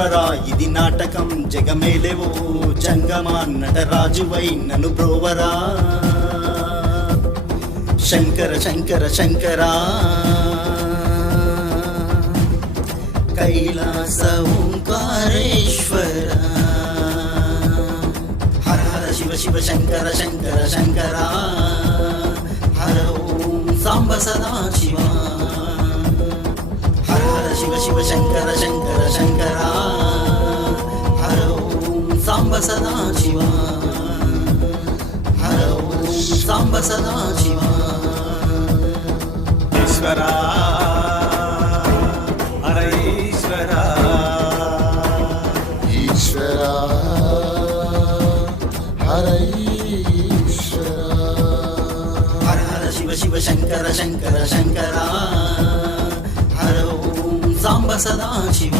ఈశ్వర ఇది నాటకం జగమేలేవో జంగమా నటరాజువై నన్ను బ్రోవరా శంకర శంకర శంకర కైలాస ఓంకారేశ్వర హర హర శివ శివ శంకర శంకర శంకర హర ఓం సాంబ సదా శివ హర హర శివ శివ శంకర శంకర శంకర హర ఓం సాంబ సదా శివ హర ఓం సాంబ సదా శివ ఈశ్వర హర ఈశ్వర ఈశ్వర హర ఈశ్వర హర హర శివ శివ శంకర శంకర శంకర హర ఓం సాంబ సదా శివ